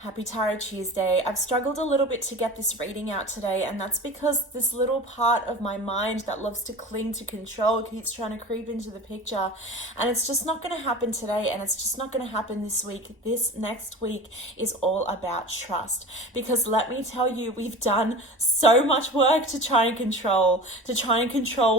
Happy Tarot Tuesday. I've struggled a little bit to get this reading out today, and that's because this little part of my mind that loves to cling to control keeps trying to creep into the picture, and it's just not going to happen today, and it's just not going to happen this week. This next week is all about trust, because let me tell you, we've done so much work to try and control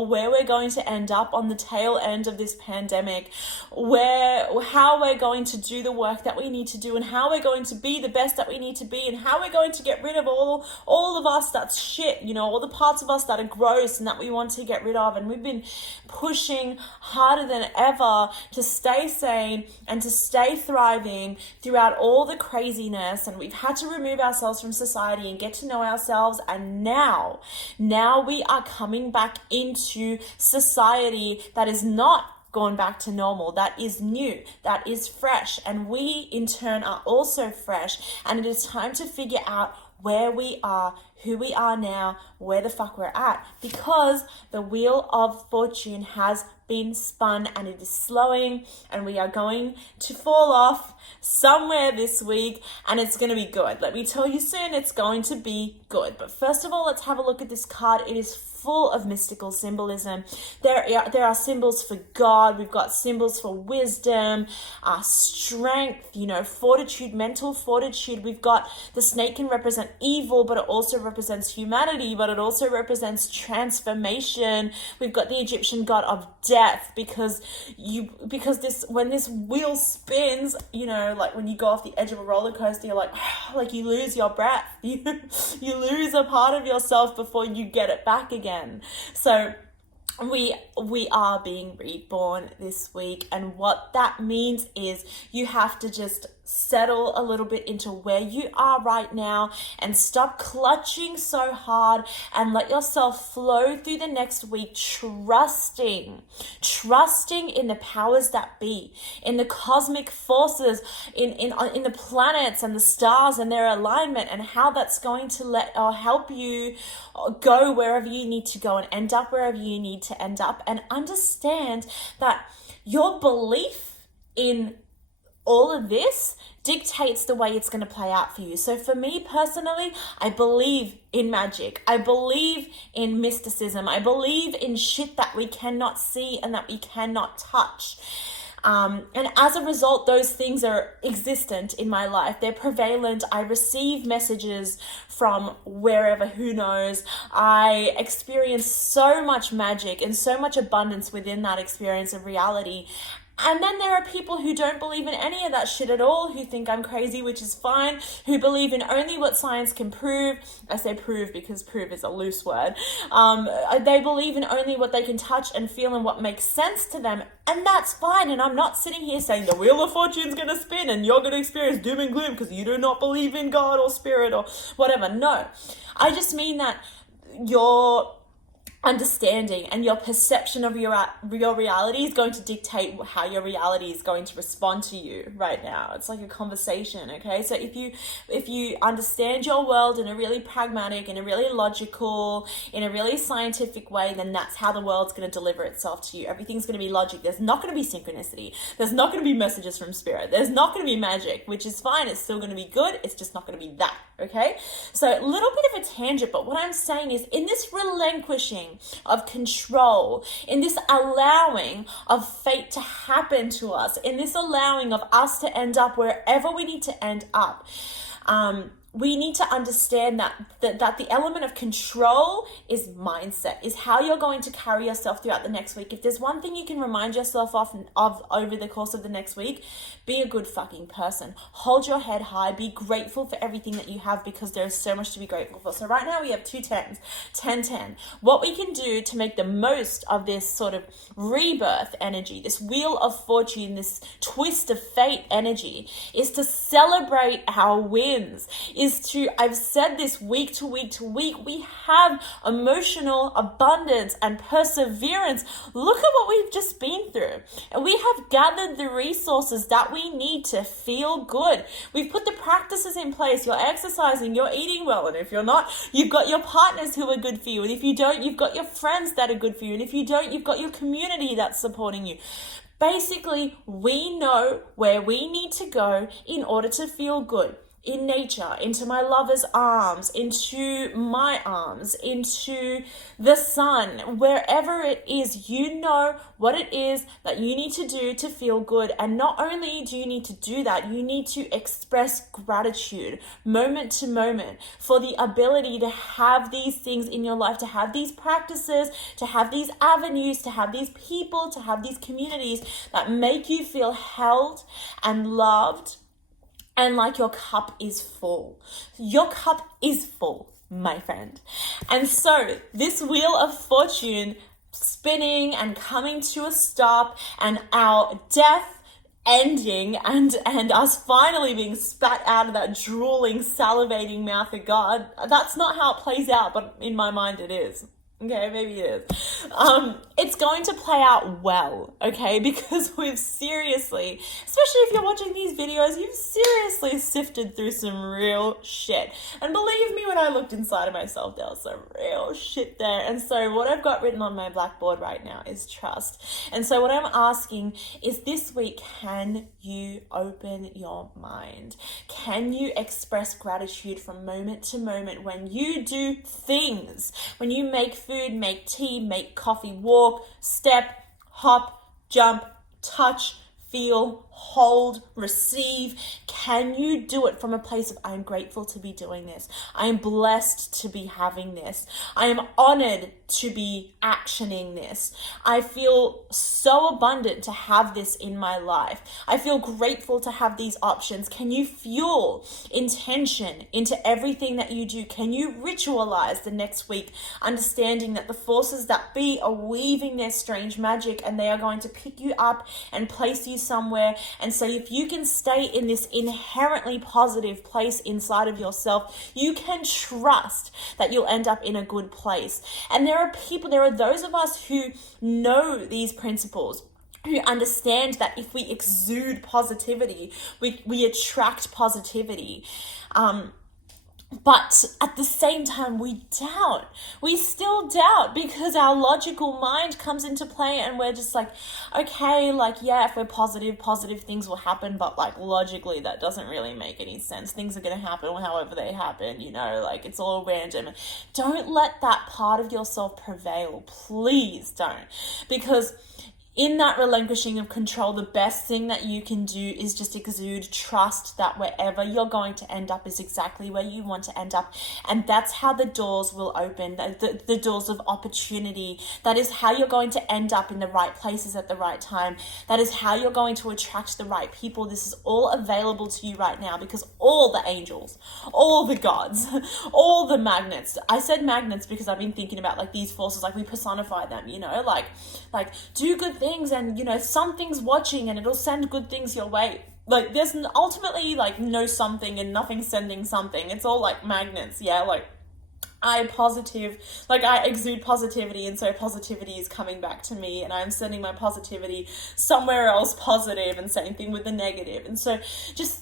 where we're going to end up on the tail end of this pandemic, how we're going to do the work that we need to do, and how we're going to be the best that we need to be, and how we're going to get rid of all of us that's shit, all the parts of us that are gross and that we want to get rid of. And we've been pushing harder than ever to stay sane and to stay thriving throughout all the craziness, and we've had to remove ourselves from society and get to know ourselves. And now we are coming back into society that is not gone back to normal, that is new, that is fresh, and we in turn are also fresh, and it is time to figure out where we are, who we are now, where the fuck we're at, because the wheel of fortune has been spun and it is slowing, and we are going to fall off somewhere this week, and it's going to be good. Let me tell you soon, it's going to be good. But first of all, let's have a look at this card. It is full of mystical symbolism. There are symbols for God. We've got symbols for wisdom, strength, fortitude, mental fortitude. We've got the snake can represent evil, but it also represents humanity, but it also represents transformation. We've got the Egyptian god of death, because when this wheel spins, like when you go off the edge of a roller coaster, you're like you lose your breath. You lose a part of yourself before you get it back again. So we are being reborn this week, and what that means is you have to just settle a little bit into where you are right now and stop clutching so hard, and let yourself flow through the next week, trusting in the powers that be, in the cosmic forces, in the planets and the stars and their alignment, and how that's going to help you go wherever you need to go and end up wherever you need to end up. And understand that your belief in all of this dictates the way it's going to play out for you. So for me personally, I believe in magic. I believe in mysticism. I believe in shit that we cannot see and that we cannot touch. And as a result, those things are existent in my life. They're prevalent. I receive messages from wherever, who knows. I experience so much magic and so much abundance within that experience of reality. And then there are people who don't believe in any of that shit at all, who think I'm crazy, which is fine, who believe in only what science can prove. I say prove because prove is a loose word. They believe in only what they can touch and feel and what makes sense to them. And that's fine. And I'm not sitting here saying the wheel of fortune's going to spin and you're going to experience doom and gloom because you do not believe in God or spirit or whatever. No, I just mean that your understanding and your perception of your reality is going to dictate how your reality is going to respond to you right now. It's like a conversation, okay? So if you understand your world in a really pragmatic, in a really logical, in a really scientific way, then that's how the world's going to deliver itself to you. Everything's going to be logic. There's not going to be synchronicity. There's not going to be messages from spirit. There's not going to be magic, which is fine. It's still going to be good. It's just not going to be that, okay? So a little bit of a tangent, but what I'm saying is, in this relinquishing of control, in this allowing of fate to happen to us, in this allowing of us to end up wherever we need to end up, we need to understand that the element of control is mindset, is how you're going to carry yourself throughout the next week. If there's one thing you can remind yourself of over the course of the next week, be a good fucking person. Hold your head high. Be grateful for everything that you have, because there is so much to be grateful for. So right now we have 2 10s, 10. What we can do to make the most of this sort of rebirth energy, this wheel of fortune, this twist of fate energy, is to celebrate our wins. I've said this week to week to week, we have emotional abundance and perseverance. Look at what we've just been through. And we have gathered the resources that we need to feel good. We've put the practices in place. You're exercising, you're eating well. And if you're not, you've got your partners who are good for you. And if you don't, you've got your friends that are good for you. And if you don't, you've got your community that's supporting you. Basically, we know where we need to go in order to feel good. in nature, into my lover's arms, into my arms, into the sun, wherever it is, you know what it is that you need to do to feel good. And not only do you need to do that, you need to express gratitude moment to moment for the ability to have these things in your life, to have these practices, to have these avenues, to have these people, to have these communities that make you feel held and loved and like your cup is full. Your cup is full, my friend. And so this wheel of fortune spinning and coming to a stop, and our death ending, and us finally being spat out of that drooling, salivating mouth of God. That's not how it plays out, but in my mind it is. Okay, maybe it is. It's going to play out well, okay? Because we've seriously, especially if you're watching these videos, you've seriously sifted through some real shit. And believe me, when I looked inside of myself, there was some real shit there. And so what I've got written on my blackboard right now is trust. And so what I'm asking is, this week, can you open your mind? Can you express gratitude from moment to moment when you do things, when you make food, make tea, make coffee, walk, step, hop, jump, touch, feel, hold, receive? Can you do it from a place of, I'm grateful to be doing this. I am blessed to be having this. I am honored to be actioning this. I feel so abundant to have this in my life. I feel grateful to have these options. Can you fuel intention into everything that you do? Can you ritualize the next week, understanding that the forces that be are weaving their strange magic, and they are going to pick you up and place you somewhere. And so if you can stay in this inherently positive place inside of yourself, you can trust that you'll end up in a good place. And there are those of us who know these principles, who understand that if we exude positivity, we attract positivity. But at the same time, we doubt. We still doubt because our logical mind comes into play, and we're just like, okay, like, yeah, if we're positive things will happen, but like logically that doesn't really make any sense. Things are going to happen however they happen, you know, like it's all random. Don't let that part of yourself prevail. Please don't. Because in that relinquishing of control, the best thing that you can do is just exude trust that wherever you're going to end up is exactly where you want to end up. And that's how the doors will open, the doors of opportunity. That is how you're going to end up in the right places at the right time. That is how you're going to attract the right people. This is all available to you right now because all the angels, all the gods, all the magnets. I said magnets because I've been thinking about like these forces, like we personify them, you know, like do good things, and you know something's watching and it'll send good things your way. Like there's ultimately like no something and nothing sending something. It's all like magnets. Yeah, like I exude positivity, and so positivity is coming back to me, and I'm sending my positivity somewhere else positive, and same thing with the negative. And so just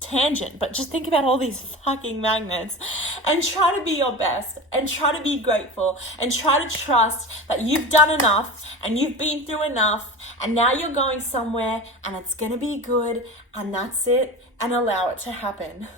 tangent, but just think about all these fucking magnets and try to be your best, and try to be grateful, and try to trust that you've done enough and you've been through enough, and now you're going somewhere and it's gonna be good, and that's it, and allow it to happen.